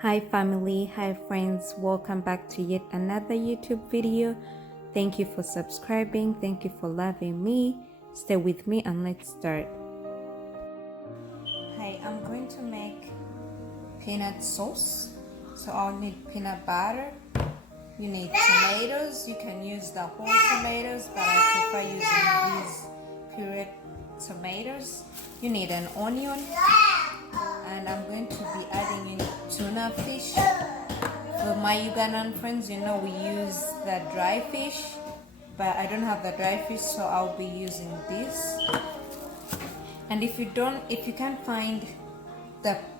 Hi family, hi friends, welcome back to yet another YouTube video. Thank you for subscribing, thank you for loving me. Stay with me and let's start. Hi, I'm going to make peanut sauce. So I'll need peanut butter. You need tomatoes. You can use the whole tomatoes, but I prefer using these pureed tomatoes. You need an onion. And I'm going to be adding in tuna fish. For my Ugandan friends, you know we use the dry fish, but I don't have the dry fish, so I'll be using this. And if you can't find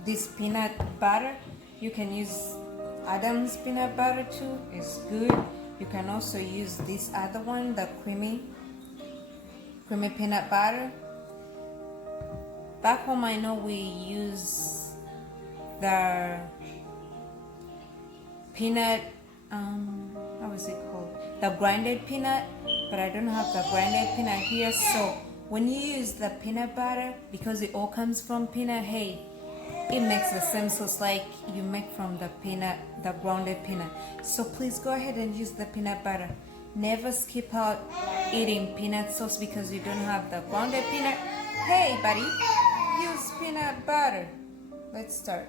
this peanut butter, you can use Adam's peanut butter too. It's good. You can also use this other one, the creamy peanut butter. Back home, I know we use the peanut, how is it called? The grinded peanut, but I don't have the grinded peanut here. So when you use the peanut butter, because it all comes from peanut, hey, it makes the same sauce like you make from the grounded peanut. So please go ahead and use the peanut butter. Never skip out eating peanut sauce because you don't have the grounded peanut. Hey buddy, use peanut butter. Let's start.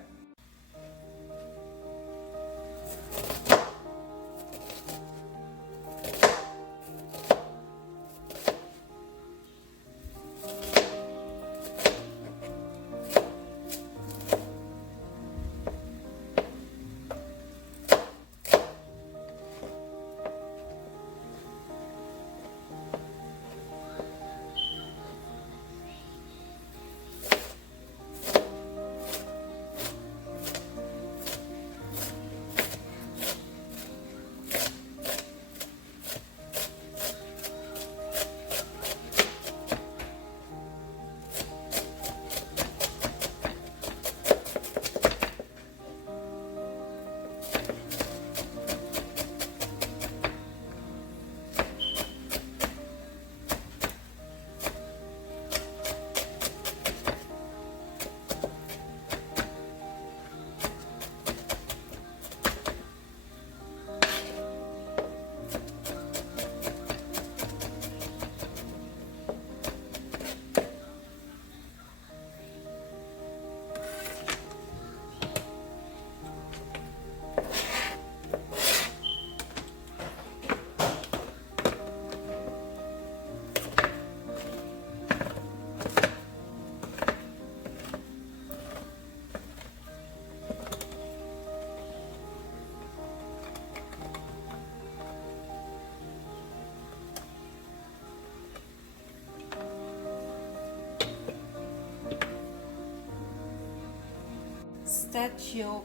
Start your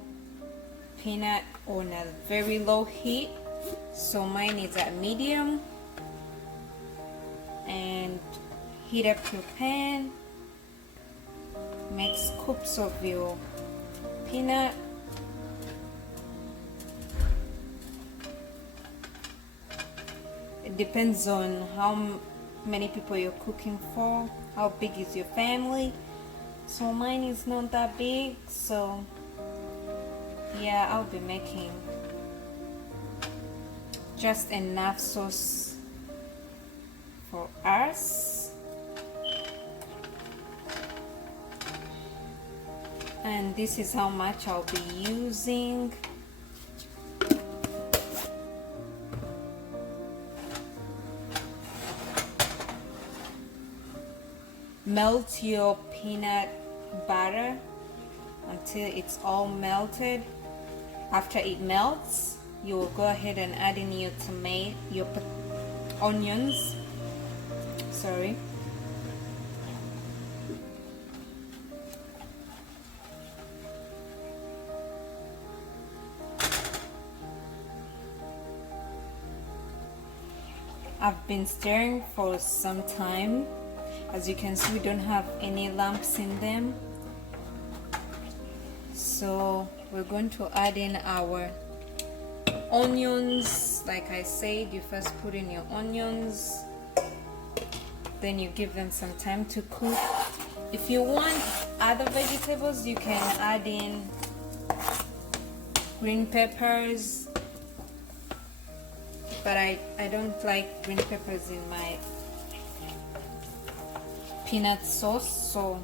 peanut on a very low heat, so mine is at medium, and heat up your pan. Make scoops of your peanut. It depends on how many people you're cooking for, how big is your family. So mine is not that big, so yeah, I'll be making just enough sauce for us. And this is how much I'll be using. Melt your peanut butter until it's all melted. After it melts, you will go ahead and add in your onions. Sorry. I've been stirring for some time. As you can see, we don't have any lumps in them. So we're going to add in our onions. Like I said, you first put in your onions, then you give them some time to cook. If you want other vegetables, you can add in green peppers, but I don't like green peppers in my peanut sauce, so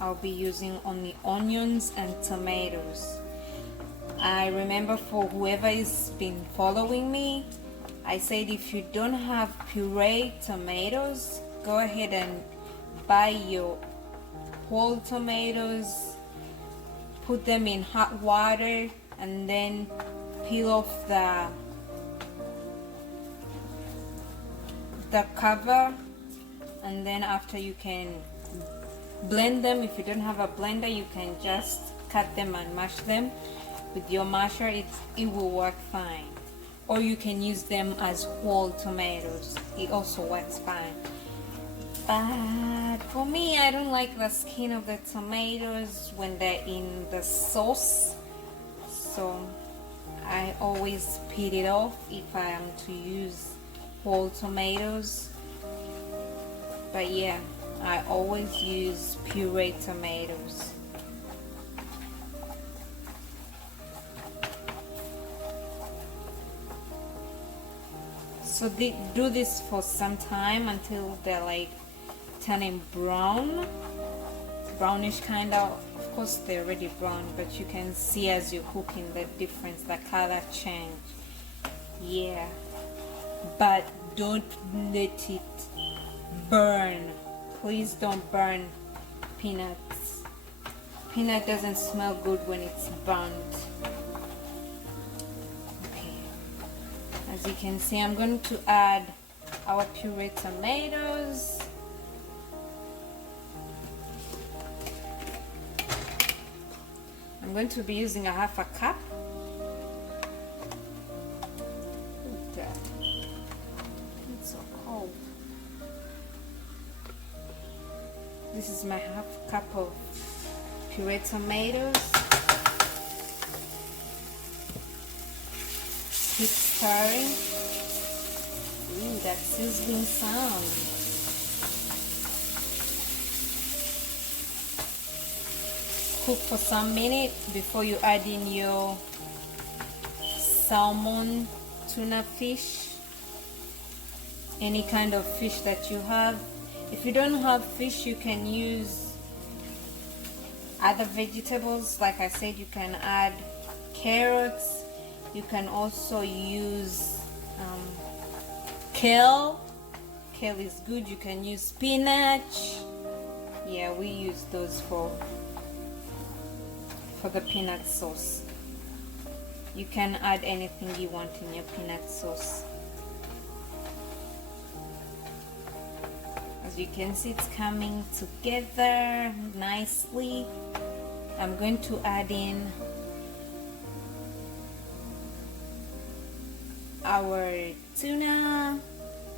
I'll be using only onions and tomatoes. I remember, for whoever has been following me, I said if you don't have puree tomatoes, go ahead and buy your whole tomatoes, put them in hot water, and then peel off the cover, and then after you can blend them. If you don't have a blender, you can just cut them and mash them with your masher. It will work fine. Or you can use them as whole tomatoes. It also works fine. But for me, I don't like the skin of the tomatoes when they're in the sauce, so I always peel it off if I am to use whole tomatoes. But yeah, I always use puree tomatoes. So do this for some time until they're like turning brown, brownish kind of. Of course they're already brown, but you can see as you're cooking the difference, the color change. Yeah, but don't let it burn. Please don't burn peanuts. Peanut doesn't smell good when it's burnt. As you can see, I'm going to add our puree tomatoes. I'm going to be using a half a cup. It's so cold. This is my half cup of puree tomatoes. Keep stirring. Ooh, that sizzling sound. Cook for some minutes before you add in your salmon, tuna fish, any kind of fish that you have. If you don't have fish, you can use other vegetables. Like I said, you can add carrots. You can also use kale. Kale is good. You can use spinach. Yeah, we use those for the peanut sauce. You can add anything you want in your peanut sauce. As you can see, it's coming together nicely. I'm going to add in our tuna,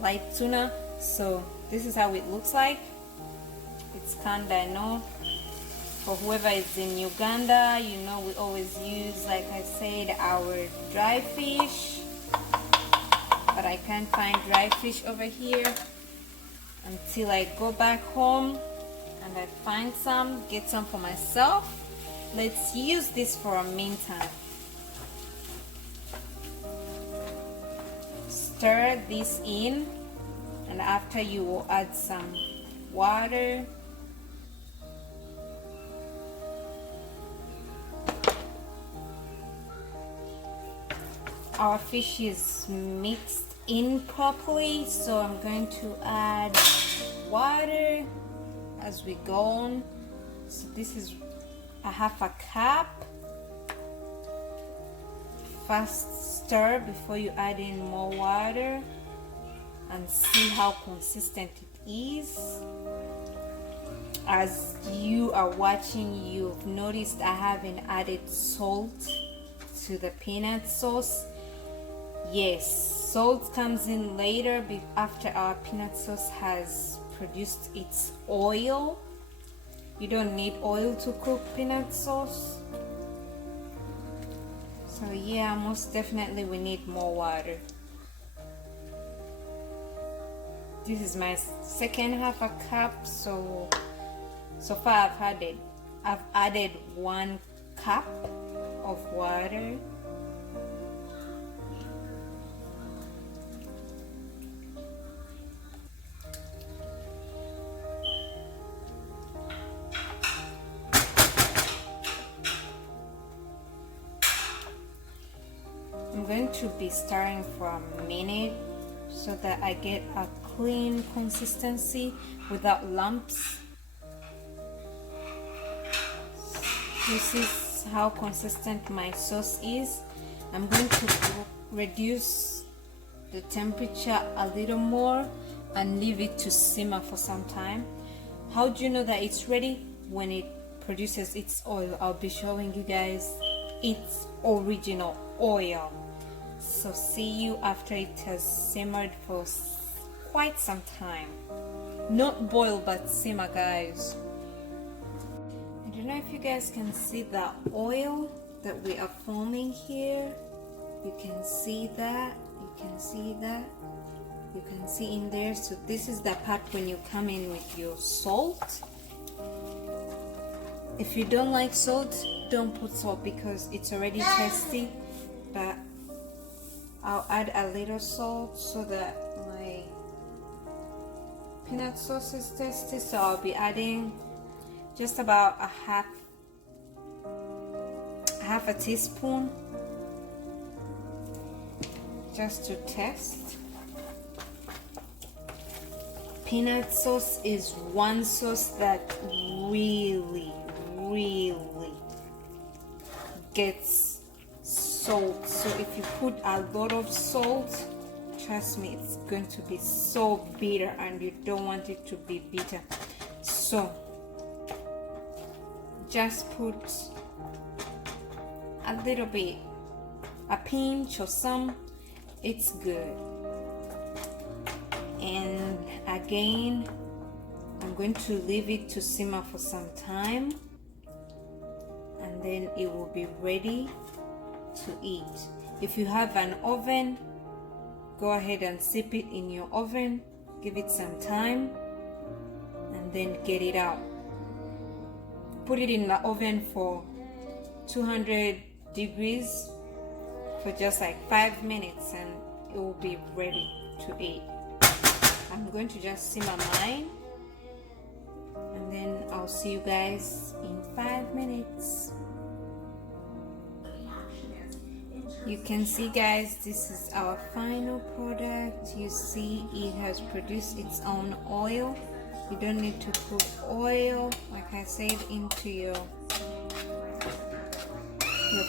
light tuna. So this is how it looks like. It's canned, I know. For whoever is in Uganda, you know we always use, like I said, our dry fish. But I can't find dry fish over here until I go back home and I find some, get some for myself. Let's use this for a meantime. Stir this in, and after you will add some water. Our fish is mixed in properly, so I'm going to add water as we go on. So this is a half a cup. First stir before you add in more water and see how consistent it is. As you are watching, you've noticed I haven't added salt to the peanut sauce. Yes, salt comes in later after our peanut sauce has produced its oil. You don't need oil to cook peanut sauce. So yeah, most definitely we need more water. This is my second half a cup, so far I've added 1 cup of water. I'm going to be stirring for a minute so that I get a clean consistency without lumps. This is how consistent my sauce is. I'm going to reduce the temperature a little more and leave it to simmer for some time. How do you know that it's ready? When it produces its oil. I'll be showing you guys its original oil. So see you after it has simmered for quite some time. Not boil, but simmer, guys. I don't know if you guys can see the oil that we are forming here. You can see that. You can see that. You can see in there. So this is the part when you come in with your salt. If you don't like salt, don't put salt because it's already tasty. But I'll add a little salt so that my peanut sauce is tasty. So I'll be adding just about a half a teaspoon just to taste. Peanut sauce is one sauce that really gets salt. So if you put a lot of salt, trust me, it's going to be so bitter and you don't want it to be bitter. So just put a little bit, a pinch or some, it's good. And again, I'm going to leave it to simmer for some time and then it will be ready to eat. If you have an oven, go ahead and sip it in your oven, give it some time and then get it out. Put it in the oven for 200 degrees for just like 5 minutes and it will be ready to eat. I'm going to just simmer mine and then I'll see you guys in 5 minutes. You can see, guys, this is our final product. You see it has produced its own oil. You don't need to put oil, like I said, into your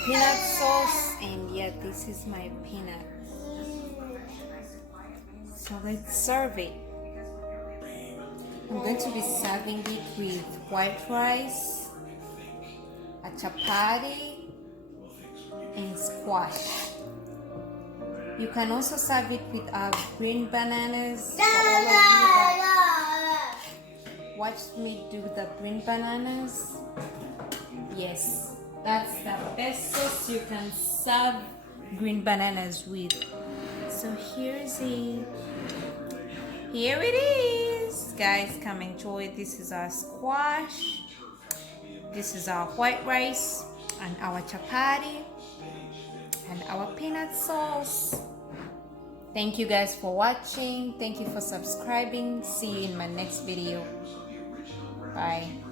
peanut sauce. And yeah, this is my peanut. So let's serve it. I'm going to be serving it with white rice, a chapati, and squash. You can also serve it with green bananas. For all of you that watched me do the green bananas, yes, that's the best sauce you can serve green bananas with. So here's it. Here it is, guys. Come enjoy. This is our squash. This is our white rice and our chapati and our peanut sauce. Thank you guys for watching. Thank you for subscribing. See you in my next video. Bye.